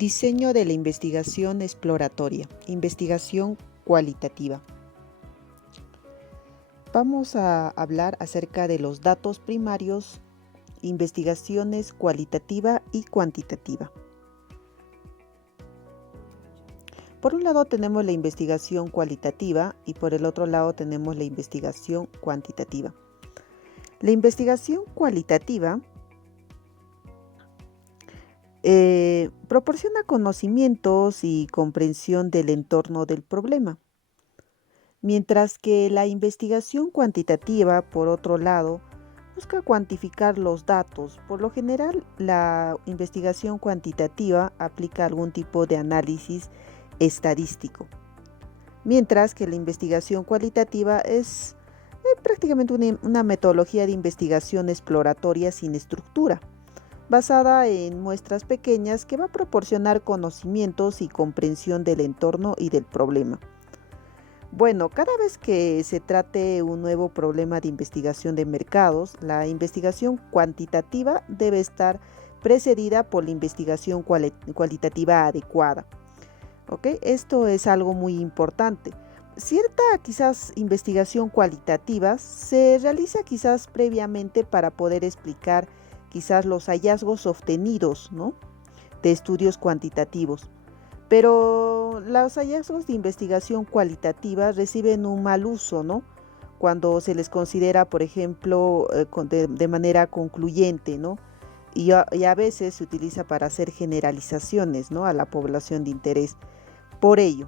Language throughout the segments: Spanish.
Diseño de la investigación exploratoria, investigación cualitativa. Vamos a hablar acerca de los datos primarios, investigaciones cualitativa y cuantitativa. Por un lado tenemos la investigación cualitativa y por el otro lado tenemos la investigación cuantitativa. La investigación cualitativa proporciona conocimientos y comprensión del entorno del problema, mientras que la investigación cuantitativa, por otro lado, busca cuantificar los datos. Por lo general, la investigación cuantitativa aplica algún tipo de análisis estadístico, mientras que la investigación cualitativa es prácticamente una metodología de investigación exploratoria sin estructura, basada en muestras pequeñas que va a proporcionar conocimientos y comprensión del entorno y del problema. Bueno, cada vez que se trate un nuevo problema de investigación de mercados, la investigación cuantitativa debe estar precedida por la investigación cualitativa adecuada. ¿Ok? Esto es algo muy importante. Cierta quizás investigación cualitativa se realiza quizás previamente para poder explicar quizás los hallazgos obtenidos, ¿no?, de estudios cuantitativos. Pero los hallazgos de investigación cualitativa reciben un mal uso, ¿no?, cuando se les considera, por ejemplo, de manera concluyente, ¿no?, y a veces se utiliza para hacer generalizaciones, ¿no?, a la población de interés. Por ello,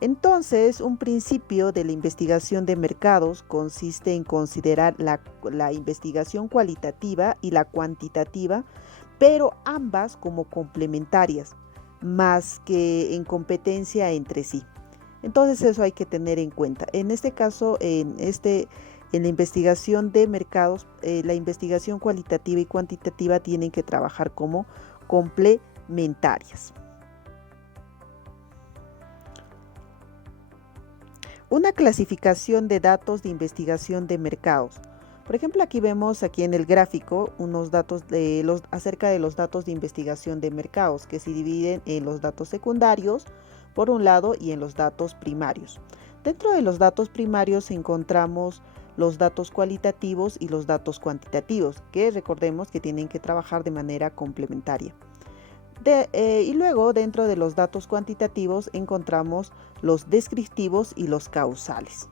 entonces, un principio de la investigación de mercados consiste en considerar la investigación cualitativa y la cuantitativa, pero ambas como complementarias, más que en competencia entre sí. Entonces, eso hay que tener en cuenta. En este caso, en la investigación de mercados, la investigación cualitativa y cuantitativa tienen que trabajar como complementarias. Una clasificación de datos de investigación de mercados. Por ejemplo, aquí vemos en el gráfico unos datos acerca de los datos de investigación de mercados, que se dividen en los datos secundarios, por un lado, y en los datos primarios. Dentro de los datos primarios encontramos los datos cualitativos y los datos cuantitativos, que recordemos que tienen que trabajar de manera complementaria. Y luego, dentro de los datos cuantitativos, encontramos los descriptivos y los causales.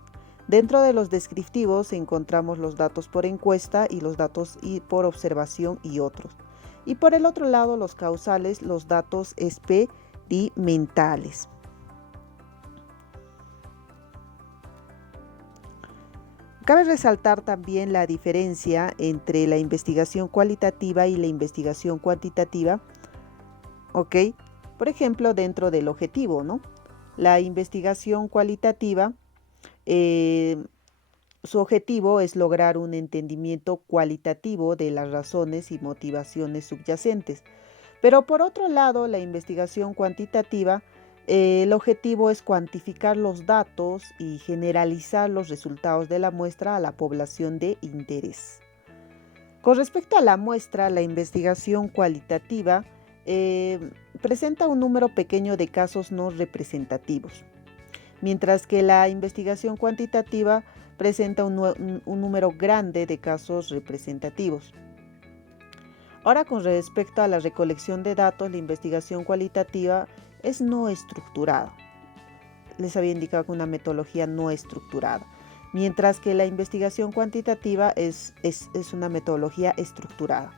Dentro de los descriptivos encontramos los datos por encuesta y los datos por observación y otros. Y por el otro lado, los causales, los datos experimentales. Cabe resaltar también la diferencia entre la investigación cualitativa y la investigación cuantitativa. ¿Ok? Por ejemplo, dentro del objetivo, ¿no? La investigación cualitativa, su objetivo es lograr un entendimiento cualitativo de las razones y motivaciones subyacentes. Pero por otro lado, la investigación cuantitativa, el objetivo es cuantificar los datos y generalizar los resultados de la muestra a la población de interés. Con respecto a la muestra, la investigación cualitativa presenta un número pequeño de casos no representativos, mientras que la investigación cuantitativa presenta un número grande de casos representativos. Ahora, con respecto a la recolección de datos, la investigación cualitativa es no estructurada. Les había indicado que una metodología no estructurada, mientras que la investigación cuantitativa es una metodología estructurada.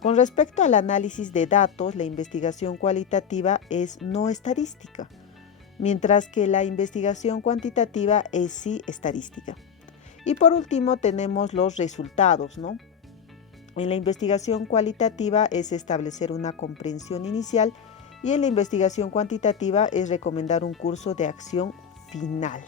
Con respecto al análisis de datos, la investigación cualitativa es no estadística, mientras que la investigación cuantitativa es sí estadística. Y por último tenemos los resultados, ¿no? En la investigación cualitativa es establecer una comprensión inicial y en la investigación cuantitativa es recomendar un curso de acción final.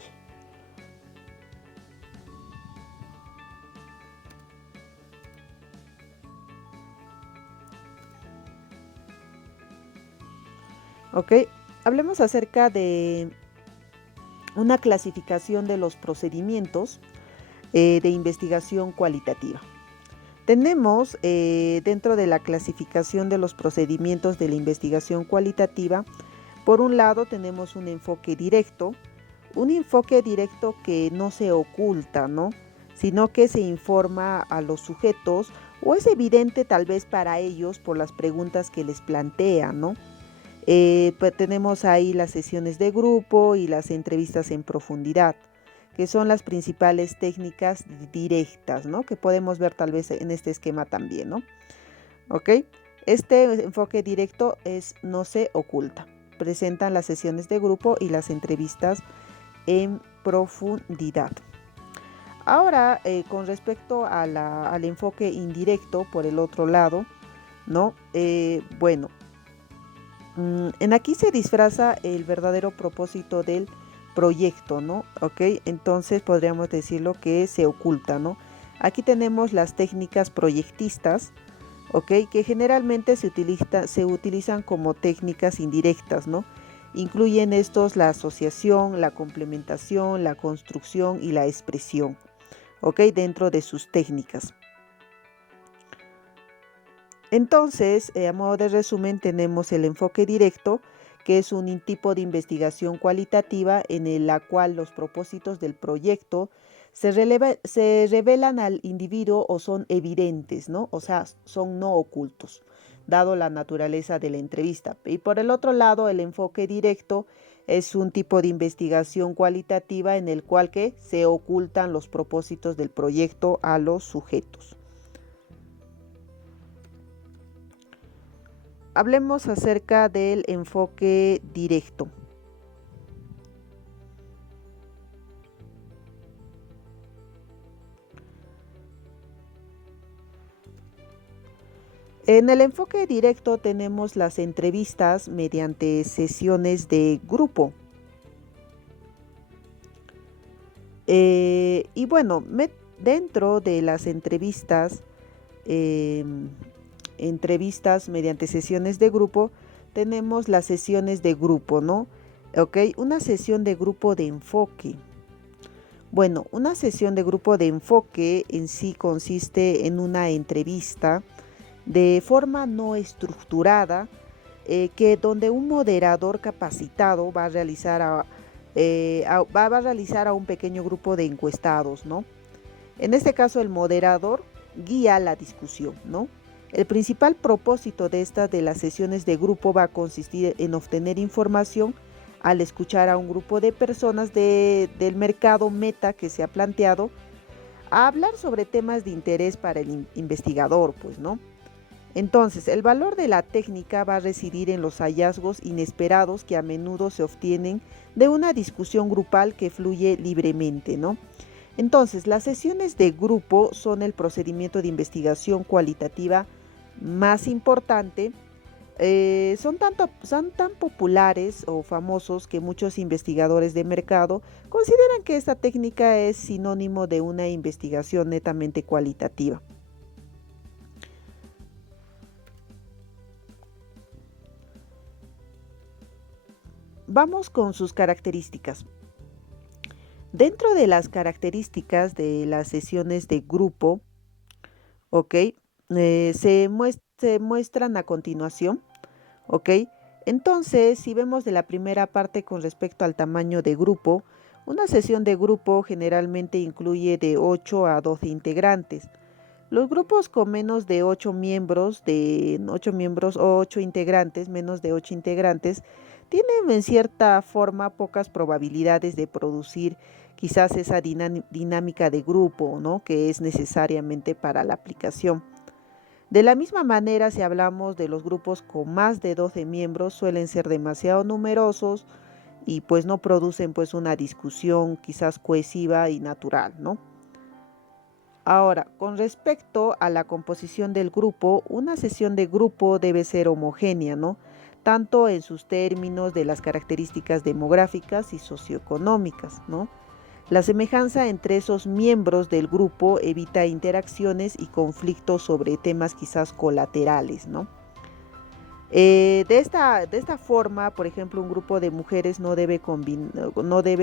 ¿Ok? Hablemos acerca de una clasificación de los procedimientos de investigación cualitativa. Tenemos dentro de la clasificación de los procedimientos de la investigación cualitativa, por un lado tenemos un enfoque directo que no se oculta, ¿no? Sino que se informa a los sujetos o es evidente tal vez para ellos por las preguntas que les plantea, ¿no? Pues tenemos ahí las sesiones de grupo y las entrevistas en profundidad, que son las principales técnicas directas, ¿no? Que podemos ver tal vez en este esquema también, ¿no? ¿Ok? Este enfoque directo no se oculta. Presentan las sesiones de grupo y las entrevistas en profundidad. Ahora, con respecto al enfoque indirecto, por el otro lado, ¿no? Bueno, en aquí se disfraza el verdadero propósito del proyecto, ¿no? ¿Ok? Entonces podríamos decirlo que se oculta, ¿no? Aquí tenemos las técnicas proyectistas, ¿ok? Que generalmente se utilizan como técnicas indirectas, ¿no? Incluyen estos la asociación, la complementación, la construcción y la expresión, ¿ok? Dentro de sus técnicas. Entonces, a modo de resumen, tenemos el enfoque directo, que es un tipo de investigación cualitativa en la cual los propósitos del proyecto se revelan al individuo o son evidentes, ¿no? O sea, son no ocultos, dado la naturaleza de la entrevista. Y por el otro lado, el enfoque directo es un tipo de investigación cualitativa en el cual que se ocultan los propósitos del proyecto a los sujetos. Hablemos acerca del enfoque directo. En el enfoque directo tenemos las entrevistas mediante sesiones de grupo. Y bueno, dentro de las entrevistas mediante sesiones de grupo, tenemos las sesiones de grupo, ¿no? ¿Ok? Una sesión de grupo de enfoque. Bueno, una sesión de grupo de enfoque en sí consiste en una entrevista de forma no estructurada, donde un moderador capacitado va a realizar a un pequeño grupo de encuestados, ¿no? En este caso, el moderador guía la discusión, ¿no? El principal propósito de las sesiones de grupo va a consistir en obtener información al escuchar a un grupo de personas del mercado meta que se ha planteado, a hablar sobre temas de interés para el investigador, pues, ¿no? Entonces, el valor de la técnica va a residir en los hallazgos inesperados que a menudo se obtienen de una discusión grupal que fluye libremente, ¿no? Entonces, las sesiones de grupo son el procedimiento de investigación cualitativa más importante. Son tan populares o famosos que muchos investigadores de mercado consideran que esta técnica es sinónimo de una investigación netamente cualitativa. Vamos con sus características. Dentro de las características de las sesiones de grupo, ¿ok? Se muestran a continuación, ¿ok? Entonces, si vemos de la primera parte con respecto al tamaño de grupo, una sesión de grupo generalmente incluye de 8 a 12 integrantes. Los grupos con menos de 8 miembros, o 8 integrantes, menos de 8 integrantes, tienen en cierta forma pocas probabilidades de producir quizás esa dinámica de grupo, ¿no? Que es necesariamente para la aplicación. De la misma manera, si hablamos de los grupos con más de 12 miembros, suelen ser demasiado numerosos y pues no producen pues una discusión quizás cohesiva y natural, ¿no? Ahora, con respecto a la composición del grupo, una sesión de grupo debe ser homogénea, ¿no? Tanto en sus términos de las características demográficas y socioeconómicas, ¿no? La semejanza entre esos miembros del grupo evita interacciones y conflictos sobre temas quizás colaterales, ¿no? De esta forma, por ejemplo, un grupo de mujeres no debe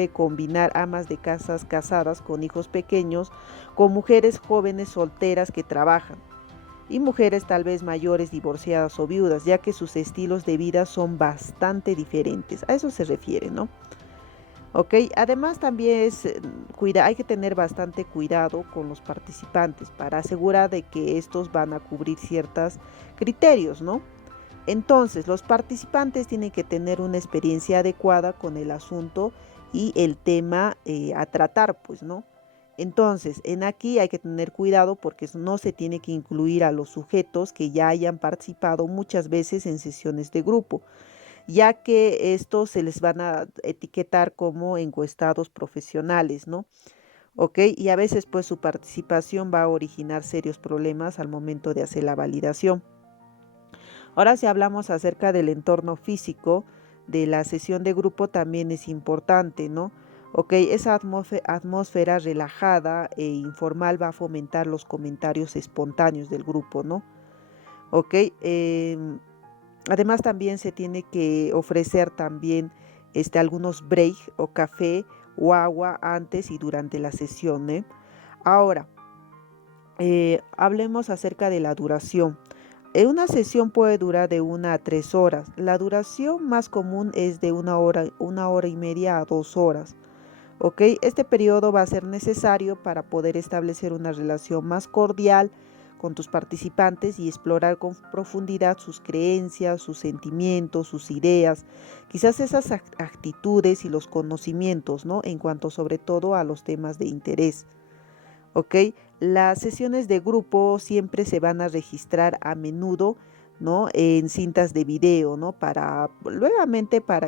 combinar amas de casas casadas con hijos pequeños con mujeres jóvenes solteras que trabajan. y mujeres tal vez mayores, divorciadas o viudas, ya que sus estilos de vida son bastante diferentes. A eso se refiere, ¿no? Ok, además también hay que tener bastante cuidado con los participantes para asegurar de que estos van a cubrir ciertos criterios, ¿no? Entonces, los participantes tienen que tener una experiencia adecuada con el asunto y el tema a tratar, pues, ¿no? Entonces, en aquí hay que tener cuidado porque no se tiene que incluir a los sujetos que ya hayan participado muchas veces en sesiones de grupo, ya que estos se les van a etiquetar como encuestados profesionales, ¿no? ¿Ok? Y a veces pues su participación va a originar serios problemas al momento de hacer la validación. Ahora si hablamos acerca del entorno físico de la sesión de grupo también es importante, ¿no? Ok, esa atmósfera relajada e informal va a fomentar los comentarios espontáneos del grupo, ¿no? Ok, además también se tiene que ofrecer también algunos break o café o agua antes y durante la sesión, ¿eh? Ahora, hablemos acerca de la duración. Una sesión puede durar de 1 a 3 horas. La duración más común es de 1 hora y media a 2 horas. ¿Ok? Este periodo va a ser necesario para poder establecer una relación más cordial con tus participantes y explorar con profundidad sus creencias, sus sentimientos, sus ideas, quizás esas actitudes y los conocimientos, ¿no? En cuanto sobre todo a los temas de interés. ¿Ok? Las sesiones de grupo siempre se van a registrar a menudo, ¿no? En cintas de video, ¿no? Para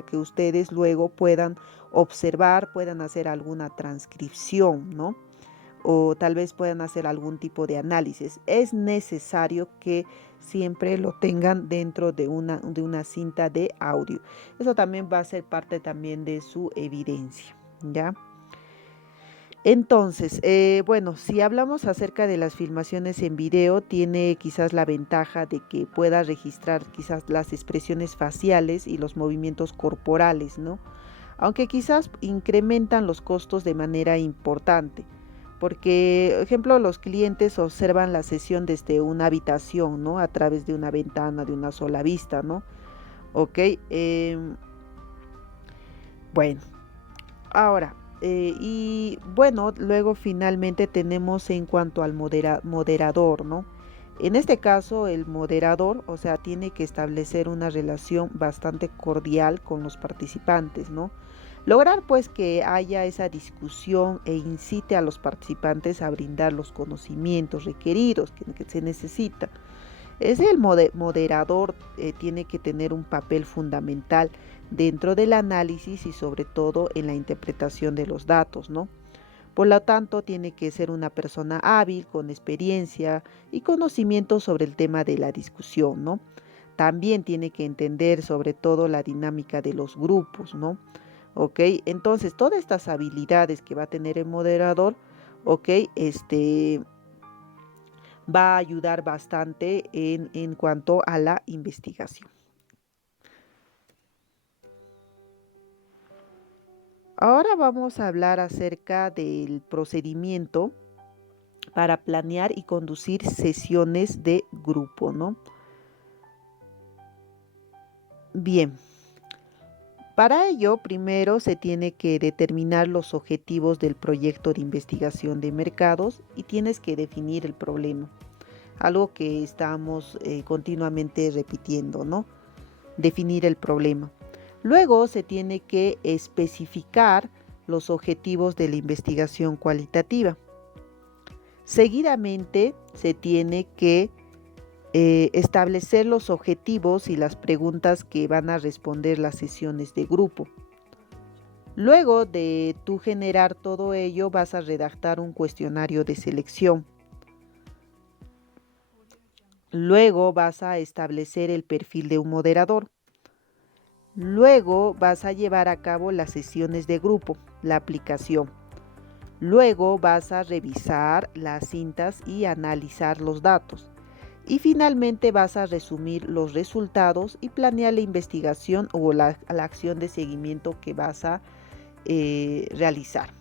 que ustedes luego puedan observar, puedan hacer alguna transcripción, ¿no? O tal vez puedan hacer algún tipo de análisis. Es necesario que siempre lo tengan dentro de una cinta de audio. Eso también va a ser parte también de su evidencia, ¿ya? Entonces, bueno, si hablamos acerca de las filmaciones en video, tiene quizás la ventaja de que pueda registrar quizás las expresiones faciales y los movimientos corporales, ¿no? Aunque quizás incrementan los costos de manera importante, porque, por ejemplo, los clientes observan la sesión desde una habitación, ¿no? A través de una ventana de una sola vista, ¿no? Ok, bueno. Ahora, y bueno, luego finalmente tenemos en cuanto al moderador, ¿no? En este caso, el moderador, o sea, tiene que establecer una relación bastante cordial con los participantes, ¿no? Lograr pues que haya esa discusión e incite a los participantes a brindar los conocimientos requeridos que se necesita. Moderador tiene que tener un papel fundamental dentro del análisis y sobre todo en la interpretación de los datos, ¿no? Por lo tanto, tiene que ser una persona hábil, con experiencia y conocimiento sobre el tema de la discusión, ¿no? También tiene que entender sobre todo la dinámica de los grupos, ¿no? ¿Ok? Entonces, todas estas habilidades que va a tener el moderador, ¿ok? Va a ayudar bastante en cuanto a la investigación. Ahora vamos a hablar acerca del procedimiento para planear y conducir sesiones de grupo, ¿no? Bien, para ello primero se tiene que determinar los objetivos del proyecto de investigación de mercados y tienes que definir el problema, algo que estamos continuamente repitiendo, ¿no? Definir el problema. Luego se tiene que especificar los objetivos de la investigación cualitativa. Seguidamente se tiene que establecer los objetivos y las preguntas que van a responder las sesiones de grupo. Luego de tú generar todo ello, vas a redactar un cuestionario de selección. Luego vas a establecer el perfil de un moderador. Luego vas a llevar a cabo las sesiones de grupo, la aplicación. Luego vas a revisar las cintas y analizar los datos. Y finalmente vas a resumir los resultados y planear la investigación o la acción de seguimiento que vas a realizar.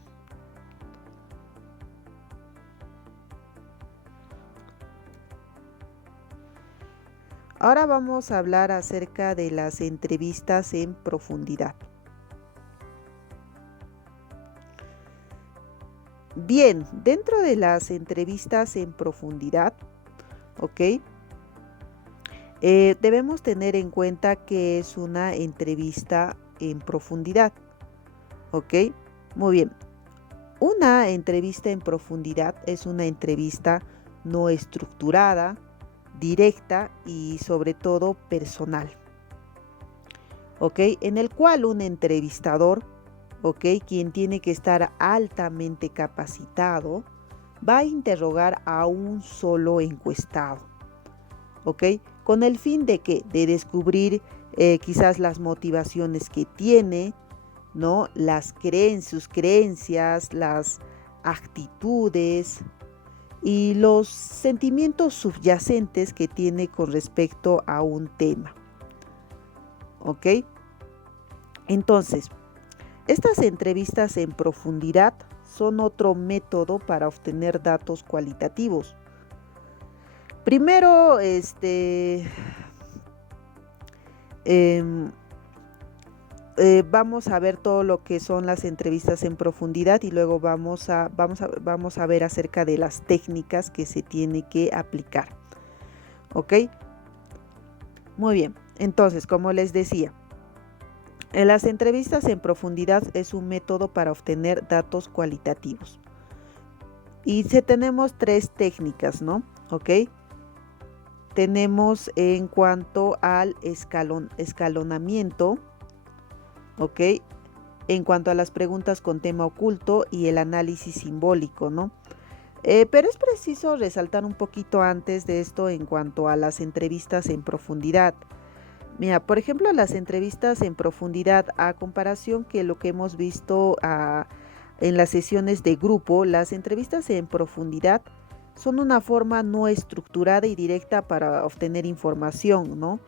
Ahora vamos a hablar acerca de las entrevistas en profundidad. Bien, dentro de las entrevistas en profundidad, ¿ok? Debemos tener en cuenta que es una entrevista en profundidad, ¿ok? Muy bien. Una entrevista en profundidad es una entrevista no estructurada, directa y sobre todo personal, ¿ok? En el cual un entrevistador, ¿ok? Quien tiene que estar altamente capacitado, va a interrogar a un solo encuestado, ¿ok? Con el fin de que de descubrir quizás las motivaciones que tiene, ¿no? Sus creencias, las actitudes y los sentimientos subyacentes que tiene con respecto a un tema, ¿ok? Entonces, estas entrevistas en profundidad son otro método para obtener datos cualitativos. Primero, vamos a ver todo lo que son las entrevistas en profundidad y luego vamos a ver acerca de las técnicas que se tiene que aplicar. ¿Ok? Muy bien. Entonces, como les decía, las entrevistas en profundidad es un método para obtener datos cualitativos. Y tenemos tres técnicas, ¿no? ¿Ok? Tenemos en cuanto al escalonamiento, ¿ok? En cuanto a las preguntas con tema oculto y el análisis simbólico, ¿no? Pero es preciso resaltar un poquito antes de esto en cuanto a las entrevistas en profundidad. Mira, por ejemplo, las entrevistas en profundidad, a comparación que lo que hemos visto en las sesiones de grupo, las entrevistas en profundidad son una forma no estructurada y directa para obtener información, ¿no?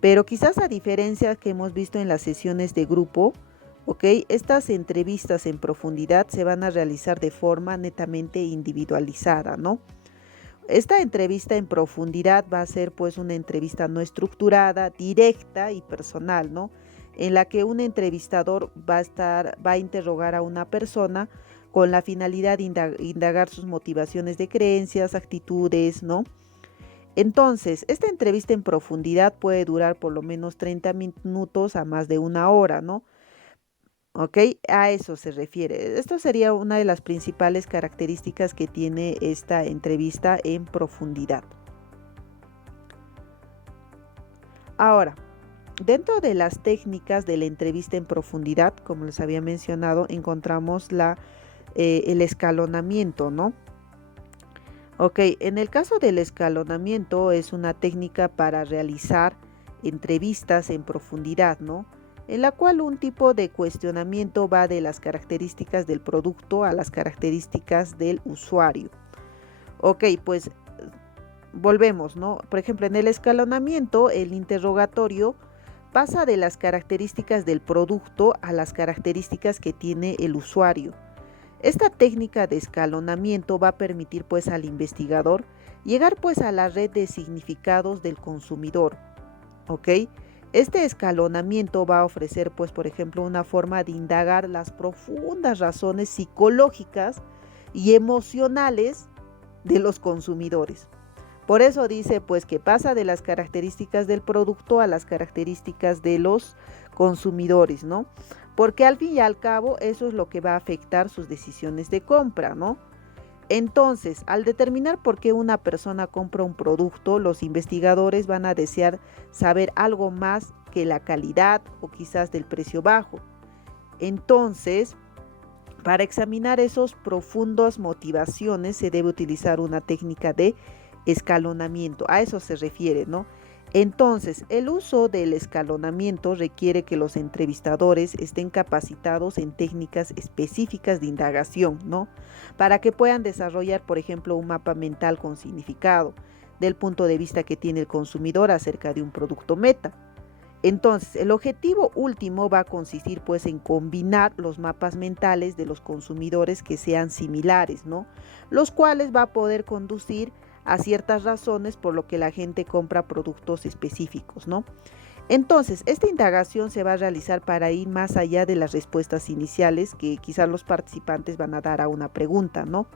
Pero quizás a diferencia que hemos visto en las sesiones de grupo, ¿ok? Estas entrevistas en profundidad se van a realizar de forma netamente individualizada, ¿no? Esta entrevista en profundidad va a ser pues una entrevista no estructurada, directa y personal, ¿no? En la que un entrevistador va a interrogar a una persona con la finalidad de indagar sus motivaciones de creencias, actitudes, ¿no? Entonces, esta entrevista en profundidad puede durar por lo menos 30 minutos a más de una hora, ¿no? ¿Ok? A eso se refiere. Esto sería una de las principales características que tiene esta entrevista en profundidad. Ahora, dentro de las técnicas de la entrevista en profundidad, como les había mencionado, encontramos el escalonamiento, ¿no? Ok, en el caso del escalonamiento es una técnica para realizar entrevistas en profundidad, ¿no? En la cual un tipo de cuestionamiento va de las características del producto a las características del usuario. Ok, pues volvemos, ¿no? Por ejemplo, en el escalonamiento, el interrogatorio pasa de las características del producto a las características que tiene el usuario. Esta técnica de escalonamiento va a permitir pues al investigador llegar pues a la red de significados del consumidor, ¿ok? Este escalonamiento va a ofrecer pues por ejemplo una forma de indagar las profundas razones psicológicas y emocionales de los consumidores. Por eso dice pues que pasa de las características del producto a las características de los consumidores, ¿no? Porque al fin y al cabo eso es lo que va a afectar sus decisiones de compra, ¿no? Entonces, al determinar por qué una persona compra un producto, los investigadores van a desear saber algo más que la calidad o quizás del precio bajo. Entonces, para examinar esos profundas motivaciones se debe utilizar una técnica de escalonamiento. A eso se refiere, ¿no? Entonces, el uso del escalonamiento requiere que los entrevistadores estén capacitados en técnicas específicas de indagación, ¿no? Para que puedan desarrollar, por ejemplo, un mapa mental con significado del punto de vista que tiene el consumidor acerca de un producto meta. Entonces, el objetivo último va a consistir pues en combinar los mapas mentales de los consumidores que sean similares, ¿no? Los cuales va a poder conducir a ciertas razones por lo que la gente compra productos específicos, ¿no? Entonces, esta indagación se va a realizar para ir más allá de las respuestas iniciales que quizás los participantes van a dar a una pregunta, ¿no?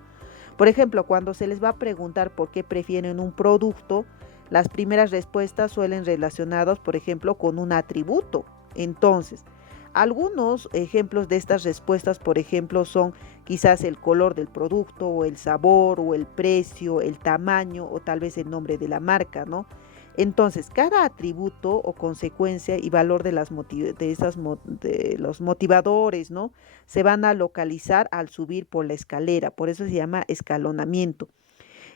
Por ejemplo, cuando se les va a preguntar por qué prefieren un producto, las primeras respuestas suelen relacionadas, por ejemplo, con un atributo. Entonces, algunos ejemplos de estas respuestas, por ejemplo, son quizás el color del producto, o el sabor, o el precio, el tamaño, o tal vez el nombre de la marca, ¿no? Entonces, cada atributo o consecuencia y valor de, de los motivadores, ¿no? Se van a localizar al subir por la escalera, por eso se llama escalonamiento.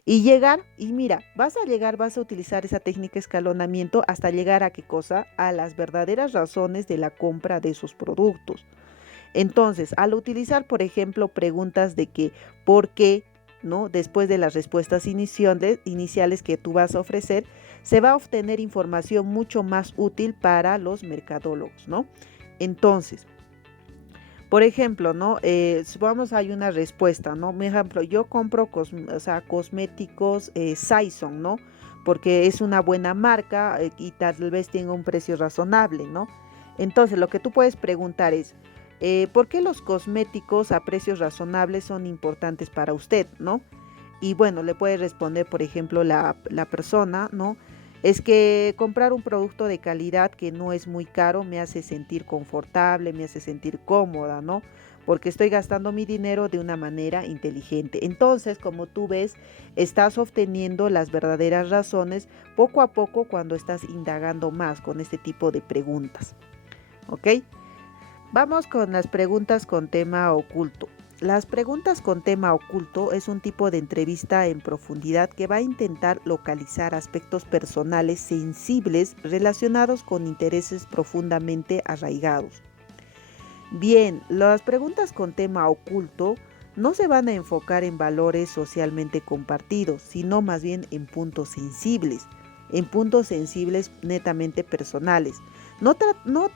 Y llegar, y mira, vas a utilizar esa técnica de escalonamiento hasta llegar a qué cosa, a las verdaderas razones de la compra de esos productos. Entonces, al utilizar, por ejemplo, preguntas de que, ¿por qué? ¿No? Después de las respuestas iniciales que tú vas a ofrecer, se va a obtener información mucho más útil para los mercadólogos, ¿no? Entonces, por ejemplo, ¿no? Supongamos hay una respuesta, ¿no? Por ejemplo, yo compro cosméticos Saison, ¿no? Porque es una buena marca y tal vez tenga un precio razonable, ¿no? Entonces, lo que tú puedes preguntar es, ¿por qué los cosméticos a precios razonables son importantes para usted, ¿no? Y bueno, le puede responder, por ejemplo, la persona, ¿no? Es que comprar un producto de calidad que no es muy caro me hace sentir confortable, me hace sentir cómoda, ¿no? Porque estoy gastando mi dinero de una manera inteligente. Entonces, como tú ves, estás obteniendo las verdaderas razones poco a poco cuando estás indagando más con este tipo de preguntas. ¿Ok? Vamos con las preguntas con tema oculto. Las preguntas con tema oculto es un tipo de entrevista en profundidad que va a intentar localizar aspectos personales sensibles relacionados con intereses profundamente arraigados. Bien, las preguntas con tema oculto no se van a enfocar en valores socialmente compartidos, sino más bien en puntos sensibles netamente personales. No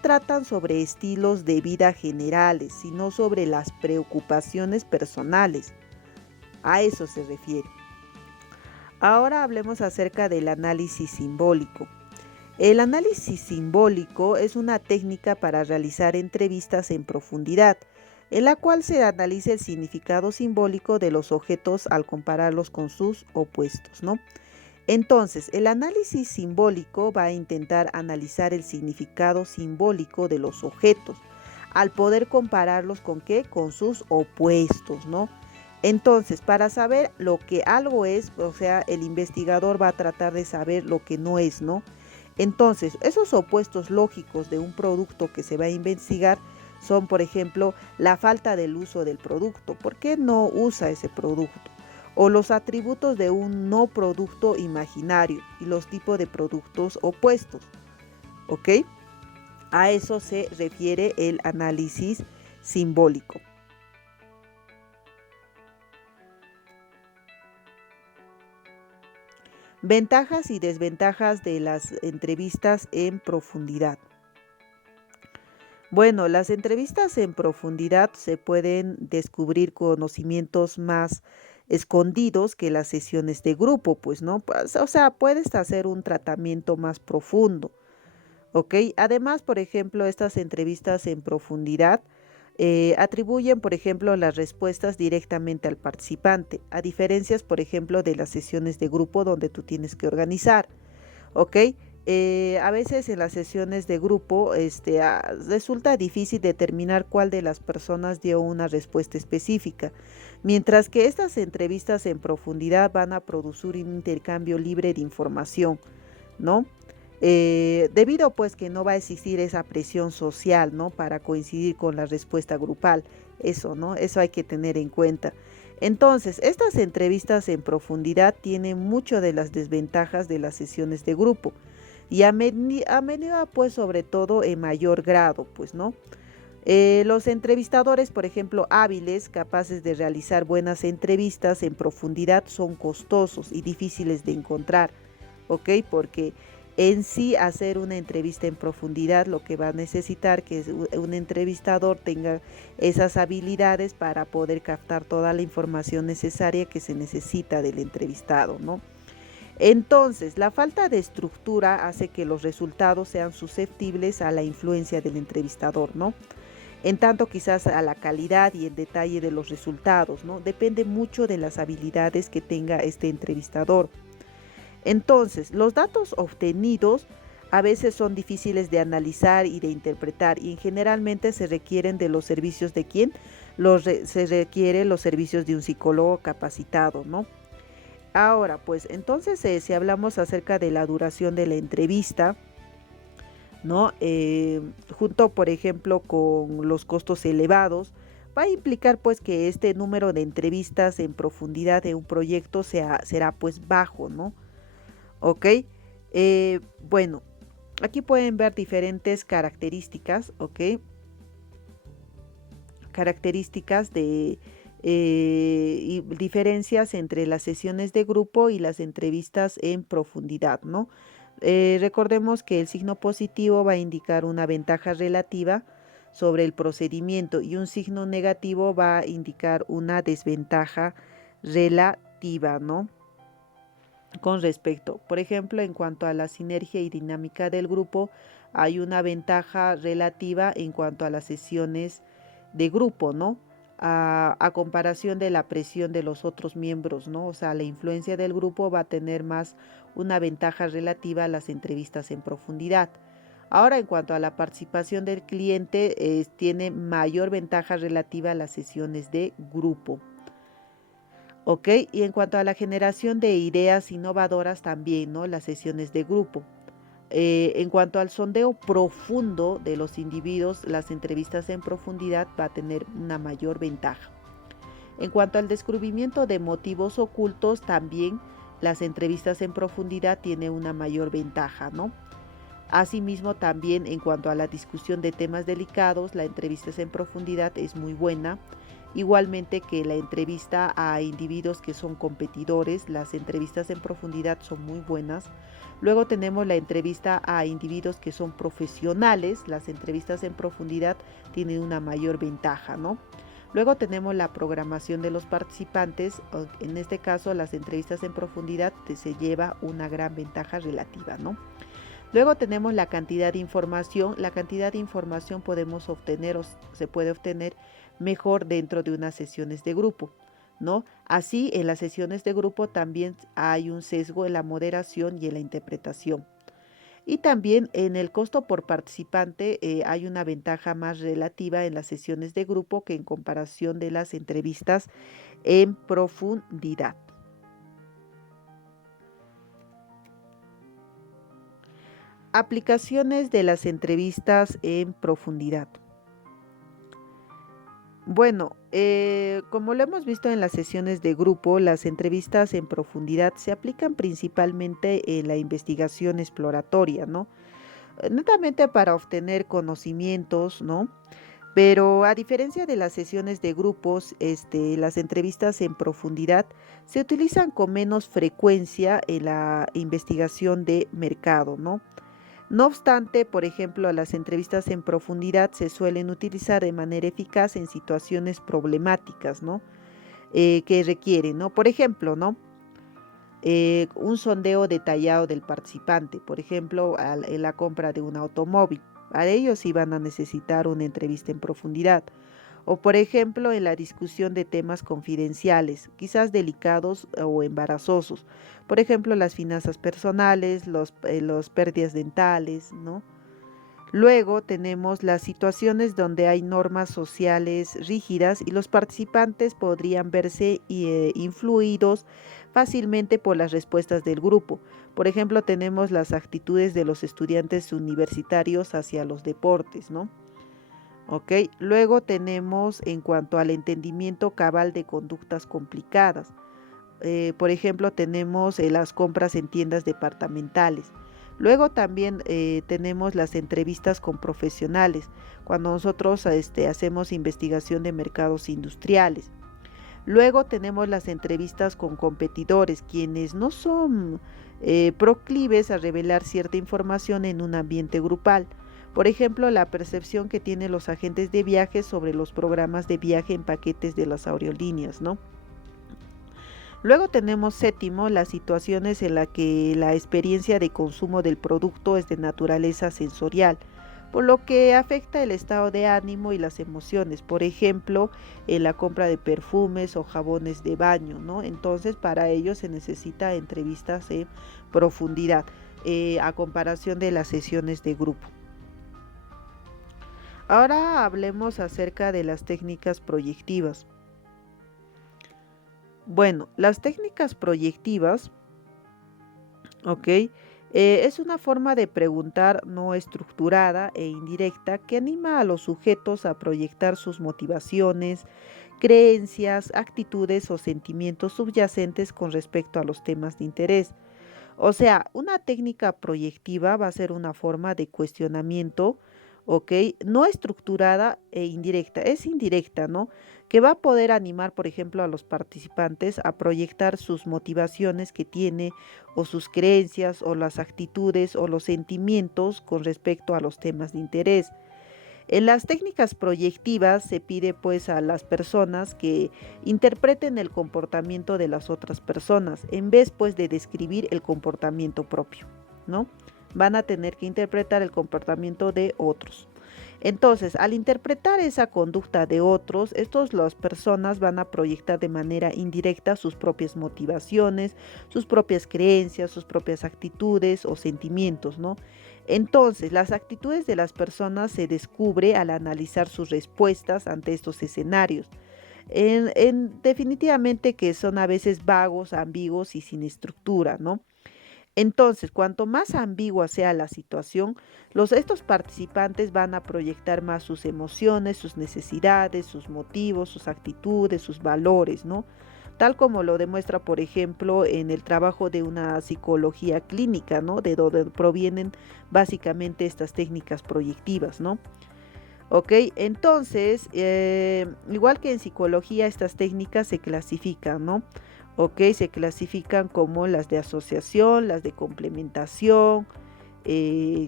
tratan sobre estilos de vida generales, sino sobre las preocupaciones personales. A eso se refiere. Ahora hablemos acerca del análisis simbólico. El análisis simbólico es una técnica para realizar entrevistas en profundidad, en la cual se analiza el significado simbólico de los objetos al compararlos con sus opuestos, ¿no? Entonces, el análisis simbólico va a intentar analizar el significado simbólico de los objetos, al poder compararlos con ¿qué? Con sus opuestos, ¿no? Entonces, para saber lo que algo es, o sea, el investigador va a tratar de saber lo que no es, ¿no? Entonces, esos opuestos lógicos de un producto que se va a investigar son, por ejemplo, la falta del uso del producto. ¿Por qué no usa ese producto? O los atributos de un no producto imaginario y los tipos de productos opuestos. ¿Ok? A eso se refiere el análisis simbólico. Ventajas y desventajas de las entrevistas en profundidad. Bueno, las entrevistas en profundidad se pueden descubrir conocimientos más escondidos que las sesiones de grupo, pues, ¿no? Pues, o sea, puedes hacer un tratamiento más profundo, ¿ok? Además, por ejemplo, estas entrevistas en profundidad atribuyen, por ejemplo, las respuestas directamente al participante, a diferencias, por ejemplo, de las sesiones de grupo donde tú tienes que organizar. ¿Ok? A veces en las sesiones de grupo resulta difícil determinar cuál de las personas dio una respuesta específica, mientras que estas entrevistas en profundidad van a producir un intercambio libre de información, ¿no? Debido pues que no va a existir esa presión social, ¿no? Para coincidir con la respuesta grupal, eso, ¿no? Eso hay que tener en cuenta. Entonces, estas entrevistas en profundidad tienen mucho de las desventajas de las sesiones de grupo y a medida, pues, sobre todo en mayor grado, pues, ¿no? Los entrevistadores, por ejemplo, hábiles, capaces de realizar buenas entrevistas en profundidad, son costosos y difíciles de encontrar, ¿ok? Porque en sí hacer una entrevista en profundidad lo que va a necesitar que un entrevistador tenga esas habilidades para poder captar toda la información necesaria que se necesita del entrevistado, ¿no? Entonces, la falta de estructura hace que los resultados sean susceptibles a la influencia del entrevistador, ¿no? En tanto quizás a la calidad y el detalle de los resultados, ¿no? Depende mucho de las habilidades que tenga este entrevistador. Entonces, los datos obtenidos a veces son difíciles de analizar y de interpretar y generalmente se requieren de los servicios de quién, se requieren los servicios de un psicólogo capacitado, ¿no? Ahora, pues entonces si hablamos acerca de la duración de la entrevista, ¿no? Junto, por ejemplo, con los costos elevados, va a implicar pues que este número de entrevistas en profundidad de un proyecto será pues bajo, ¿no? ¿Ok? Bueno, aquí pueden ver diferentes características, ¿ok? Características y diferencias entre las sesiones de grupo y las entrevistas en profundidad, ¿no? Recordemos que el signo positivo va a indicar una ventaja relativa sobre el procedimiento y un signo negativo va a indicar una desventaja relativa, ¿no? Con respecto, por ejemplo, en cuanto a la sinergia y dinámica del grupo, hay una ventaja relativa en cuanto a las sesiones de grupo, ¿no? A comparación de la presión de los otros miembros, ¿no? O sea, la influencia del grupo va a tener más una ventaja relativa a las entrevistas en profundidad. Ahora, en cuanto a la participación del cliente, tiene mayor ventaja relativa a las sesiones de grupo. ¿Ok? Y en cuanto a la generación de ideas innovadoras también, ¿no? Las sesiones de grupo. En cuanto al sondeo profundo de los individuos, las entrevistas en profundidad va a tener una mayor ventaja. En cuanto al descubrimiento de motivos ocultos, también las entrevistas en profundidad tienen una mayor ventaja, ¿no? Asimismo, también en cuanto a la discusión de temas delicados, la entrevista en profundidad es muy buena. Igualmente que la entrevista a individuos que son competidores, las entrevistas en profundidad son muy buenas. Luego tenemos la entrevista a individuos que son profesionales, las entrevistas en profundidad tienen una mayor ventaja, ¿no? Luego tenemos la programación de los participantes, en este caso las entrevistas en profundidad se lleva una gran ventaja relativa, ¿no? Luego tenemos la cantidad de información. La cantidad de información podemos obtener o se puede obtener mejor dentro de unas sesiones de grupo, ¿no? Así, en las sesiones de grupo también hay un sesgo en la moderación y en la interpretación. Y también en el costo por participante hay una ventaja más relativa en las sesiones de grupo que en comparación de las entrevistas en profundidad. Aplicaciones de las entrevistas en profundidad. Bueno, como lo hemos visto en las sesiones de grupo, las entrevistas en profundidad se aplican principalmente en la investigación exploratoria, ¿no? Netamente para obtener conocimientos, ¿no? Pero a diferencia de las sesiones de grupos, las entrevistas en profundidad se utilizan con menos frecuencia en la investigación de mercado, ¿no? No obstante, por ejemplo, las entrevistas en profundidad se suelen utilizar de manera eficaz en situaciones problemáticas, ¿no? Que requieren, ¿no? Por ejemplo, ¿no? Un sondeo detallado del participante, por ejemplo, en la compra de un automóvil. Para ellos sí van a necesitar una entrevista en profundidad. O por ejemplo, en la discusión de temas confidenciales, quizás delicados o embarazosos. Por ejemplo, las finanzas personales, los pérdidas dentales, ¿no? Luego tenemos las situaciones donde hay normas sociales rígidas y los participantes podrían verse influidos fácilmente por las respuestas del grupo. Por ejemplo, tenemos las actitudes de los estudiantes universitarios hacia los deportes, ¿no? ¿Ok? Luego tenemos en cuanto al entendimiento cabal de conductas complicadas. Por ejemplo, tenemos las compras en tiendas departamentales. Luego también tenemos las entrevistas con profesionales, cuando nosotros hacemos investigación de mercados industriales. Luego tenemos las entrevistas con competidores, quienes no son proclives a revelar cierta información en un ambiente grupal. Por ejemplo, la percepción que tienen los agentes de viajes sobre los programas de viaje en paquetes de las aerolíneas, ¿no? Luego tenemos séptimo, las situaciones en las que la experiencia de consumo del producto es de naturaleza sensorial, por lo que afecta el estado de ánimo y las emociones, por ejemplo, en la compra de perfumes o jabones de baño, ¿no? Entonces, para ello se necesita entrevistas en profundidad, a comparación de las sesiones de grupo. Ahora hablemos acerca de las técnicas proyectivas. Bueno, las técnicas proyectivas, ¿ok? Es una forma de preguntar no estructurada e indirecta que anima a los sujetos a proyectar sus motivaciones, creencias, actitudes o sentimientos subyacentes con respecto a los temas de interés. O sea, una técnica proyectiva va a ser una forma de cuestionamiento, ¿ok? No estructurada e indirecta, es indirecta, ¿no? Que va a poder animar, por ejemplo, a los participantes a proyectar sus motivaciones que tiene o sus creencias o las actitudes o los sentimientos con respecto a los temas de interés. En las técnicas proyectivas se pide pues a las personas que interpreten el comportamiento de las otras personas en vez pues de describir el comportamiento propio, ¿no? Van a tener que interpretar el comportamiento de otros. Entonces, al interpretar esa conducta de otros, las personas van a proyectar de manera indirecta sus propias motivaciones, sus propias creencias, sus propias actitudes o sentimientos, ¿no? Entonces, las actitudes de las personas se descubre al analizar sus respuestas ante estos escenarios. Definitivamente que son a veces vagos, ambiguos y sin estructura, ¿no? Entonces, cuanto más ambigua sea la situación, estos participantes van a proyectar más sus emociones, sus necesidades, sus motivos, sus actitudes, sus valores, ¿no? Tal como lo demuestra, por ejemplo, en el trabajo de una psicología clínica, ¿no? De donde provienen básicamente estas técnicas proyectivas, ¿no? Ok, entonces, igual que en psicología, estas técnicas se clasifican, ¿no? Ok, se clasifican como las de asociación, las de complementación,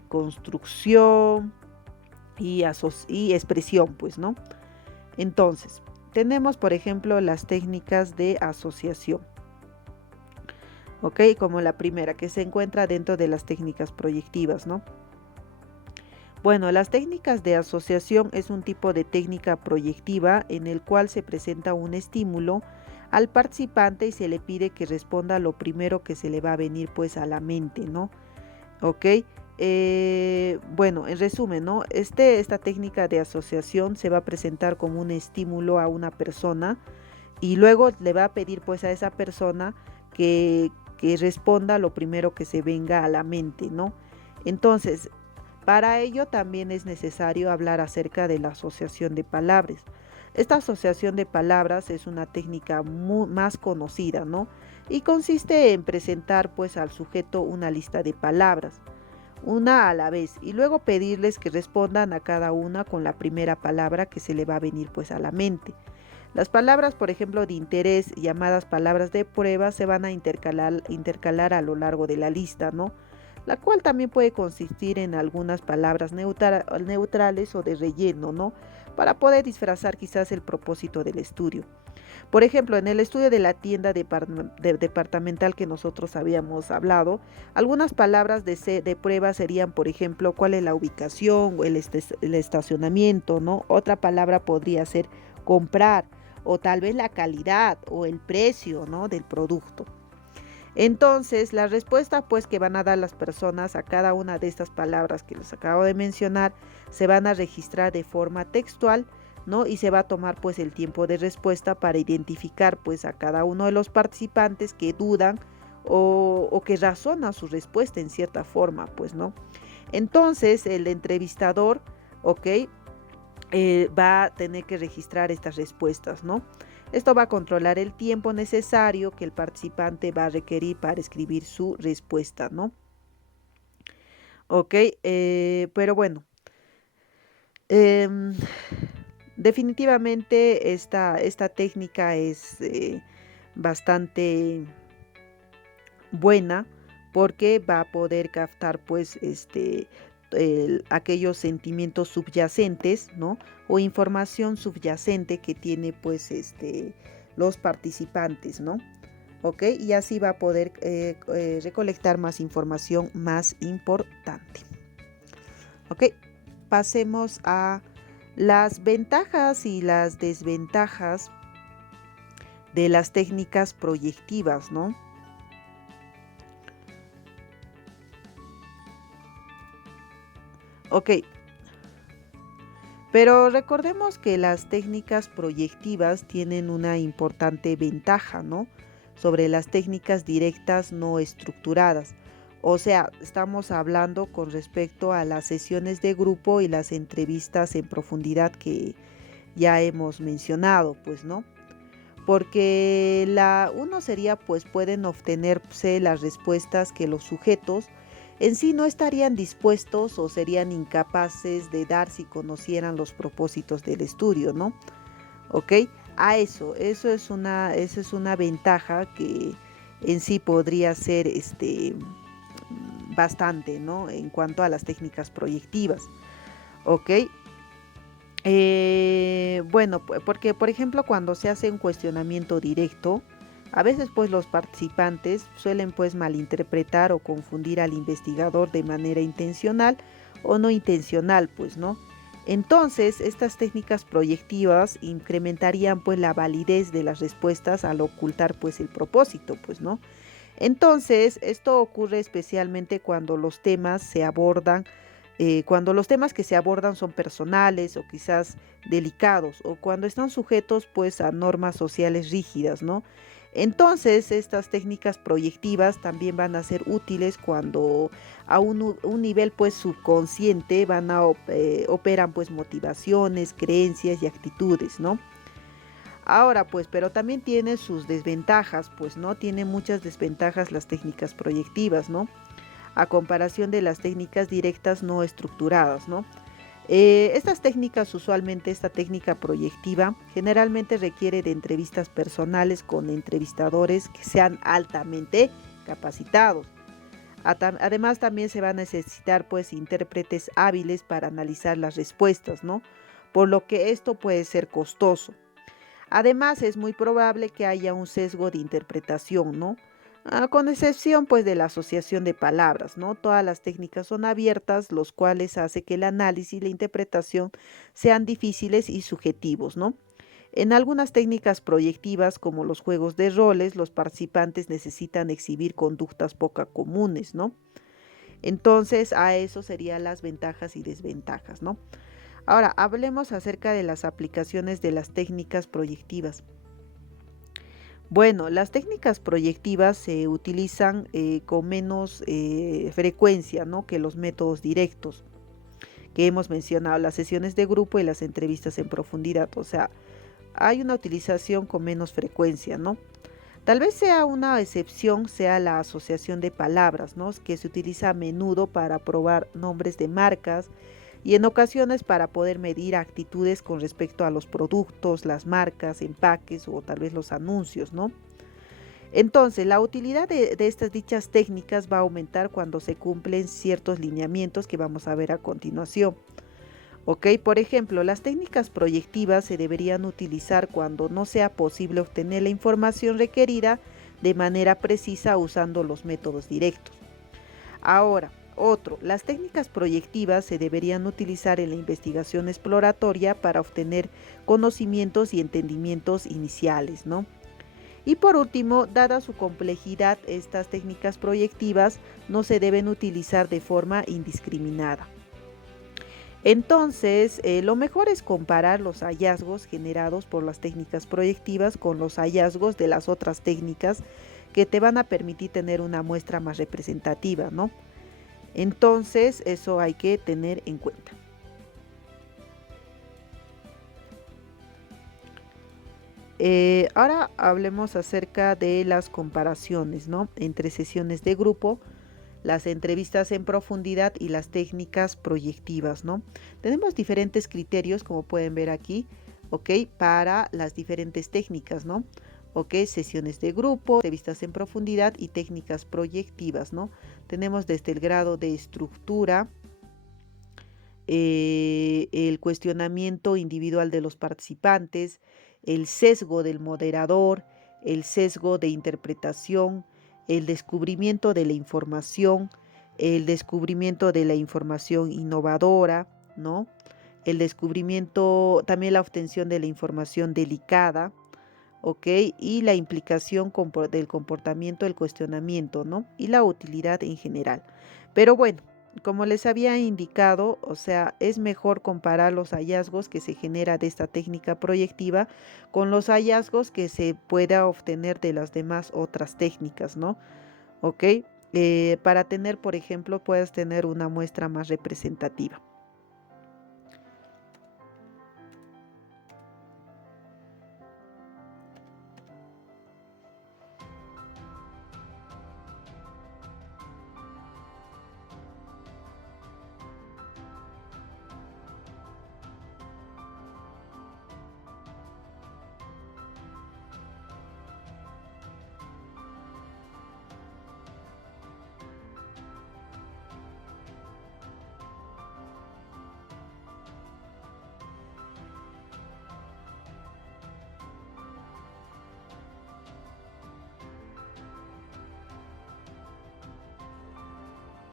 construcción y expresión, pues, ¿no? Entonces, tenemos, por ejemplo, las técnicas de asociación, ok, como la primera que se encuentra dentro de las técnicas proyectivas, ¿no? Bueno, las técnicas de asociación es un tipo de técnica proyectiva en el cual se presenta un estímulo al participante y se le pide que responda lo primero que se le va a venir pues a la mente, ¿no? ¿Ok? Bueno, en resumen, ¿no? Esta técnica de asociación se va a presentar como un estímulo a una persona y luego le va a pedir pues a esa persona que responda lo primero que se venga a la mente, ¿no? Entonces, para ello también es necesario hablar acerca de la asociación de palabras. Esta asociación de palabras es una técnica más conocida, ¿no? Y consiste en presentar pues al sujeto una lista de palabras, una a la vez, y luego pedirles que respondan a cada una con la primera palabra que se le va a venir pues a la mente. Las palabras, por ejemplo, de interés, llamadas palabras de prueba, se van a intercalar a lo largo de la lista, ¿no? La cual también puede consistir en algunas palabras neutrales o de relleno, ¿no? Para poder disfrazar quizás el propósito del estudio. Por ejemplo, en el estudio de la tienda departamental que nosotros habíamos hablado, algunas palabras de prueba serían, por ejemplo, cuál es la ubicación o el estacionamiento, ¿no? Otra palabra podría ser comprar o tal vez la calidad o el precio, ¿no? Del producto. Entonces, la respuesta pues que van a dar las personas a cada una de estas palabras que les acabo de mencionar se van a registrar de forma textual, ¿no? Y se va a tomar pues el tiempo de respuesta para identificar pues a cada uno de los participantes que dudan o que razonan su respuesta en cierta forma, pues, ¿no? Entonces, el entrevistador, ¿ok? Va a tener que registrar estas respuestas, ¿no? Esto va a controlar el tiempo necesario que el participante va a requerir para escribir su respuesta, ¿no? Ok, pero bueno, em, definitivamente esta técnica es bastante buena porque va a poder captar pues aquellos sentimientos subyacentes, ¿no? O información subyacente que tiene pues los participantes, ¿no? ¿ok? Y así va a poder recolectar más información más importante. ¿Ok? Pasemos a las ventajas y las desventajas de las técnicas proyectivas, ¿no? Ok, pero recordemos que las técnicas proyectivas tienen una importante ventaja, ¿no? Sobre las técnicas directas no estructuradas. O sea, estamos hablando con respecto a las sesiones de grupo y las entrevistas en profundidad que ya hemos mencionado, pues, ¿no? Porque uno sería, pues pueden obtenerse las respuestas que los sujetos en sí no estarían dispuestos o serían incapaces de dar si conocieran los propósitos del estudio, ¿no? ¿Ok? A eso es una ventaja que en sí podría ser bastante, ¿no? En cuanto a las técnicas proyectivas, ¿ok? Bueno, porque por ejemplo cuando se hace un cuestionamiento directo, a veces pues los participantes suelen pues malinterpretar o confundir al investigador de manera intencional o no intencional, pues, ¿no? Entonces, estas técnicas proyectivas incrementarían pues la validez de las respuestas al ocultar pues el propósito, pues, ¿no? Entonces, esto ocurre especialmente cuando los temas que se abordan son personales o quizás delicados o cuando están sujetos pues a normas sociales rígidas, ¿no? Entonces, estas técnicas proyectivas también van a ser útiles cuando a un nivel pues subconsciente operan pues motivaciones, creencias y actitudes, ¿no? Ahora pues, pero también tiene sus desventajas, pues, ¿no? Tiene muchas desventajas las técnicas proyectivas, ¿no? A comparación de las técnicas directas no estructuradas, ¿no? Estas técnicas, usualmente esta técnica proyectiva, generalmente requiere de entrevistas personales con entrevistadores que sean altamente capacitados. Además, también se va a necesitar pues intérpretes hábiles para analizar las respuestas, ¿no? Por lo que esto puede ser costoso. Además, es muy probable que haya un sesgo de interpretación, ¿no? Con excepción, pues, de la asociación de palabras, ¿no? Todas las técnicas son abiertas, los cuales hace que el análisis y la interpretación sean difíciles y subjetivos, ¿no? En algunas técnicas proyectivas, como los juegos de roles, los participantes necesitan exhibir conductas poco comunes, ¿no? Entonces, a eso serían las ventajas y desventajas, ¿no? Ahora, hablemos acerca de las aplicaciones de las técnicas proyectivas. Bueno, las técnicas proyectivas se utilizan con menos frecuencia, ¿no? Que los métodos directos que hemos mencionado, las sesiones de grupo y las entrevistas en profundidad. O sea, hay una utilización con menos frecuencia, ¿no? Tal vez sea una excepción, sea la asociación de palabras, ¿no? Que se utiliza a menudo para probar nombres de marcas y en ocasiones para poder medir actitudes con respecto a los productos, las marcas, empaques o tal vez los anuncios, ¿no? Entonces, la utilidad de estas dichas técnicas va a aumentar cuando se cumplen ciertos lineamientos que vamos a ver a continuación. ¿Ok? Por ejemplo, las técnicas proyectivas se deberían utilizar cuando no sea posible obtener la información requerida de manera precisa usando los métodos directos. Ahora, las técnicas proyectivas se deberían utilizar en la investigación exploratoria para obtener conocimientos y entendimientos iniciales, ¿no? Y por último, dada su complejidad, estas técnicas proyectivas no se deben utilizar de forma indiscriminada. Entonces, lo mejor es comparar los hallazgos generados por las técnicas proyectivas con los hallazgos de las otras técnicas que te van a permitir tener una muestra más representativa, ¿no? Entonces, eso hay que tener en cuenta. Ahora hablemos acerca de las comparaciones, ¿no? Entre sesiones de grupo, las entrevistas en profundidad y las técnicas proyectivas, ¿no? Tenemos diferentes criterios, como pueden ver aquí, ¿ok? Para las diferentes técnicas, ¿no? ¿Ok? Sesiones de grupo, entrevistas en profundidad y técnicas proyectivas, ¿no? Tenemos desde el grado de estructura, el cuestionamiento individual de los participantes, el sesgo del moderador, el sesgo de interpretación, el descubrimiento de la información, el descubrimiento de la información innovadora, ¿no? El descubrimiento, también la obtención de la información delicada, ¿ok? Y la implicación del comportamiento, el cuestionamiento, ¿no? Y la utilidad en general. Pero bueno, como les había indicado, o sea, es mejor comparar los hallazgos que se genera de esta técnica proyectiva con los hallazgos que se pueda obtener de las demás otras técnicas, ¿no? ¿Ok? Para tener, por ejemplo, puedes tener una muestra más representativa.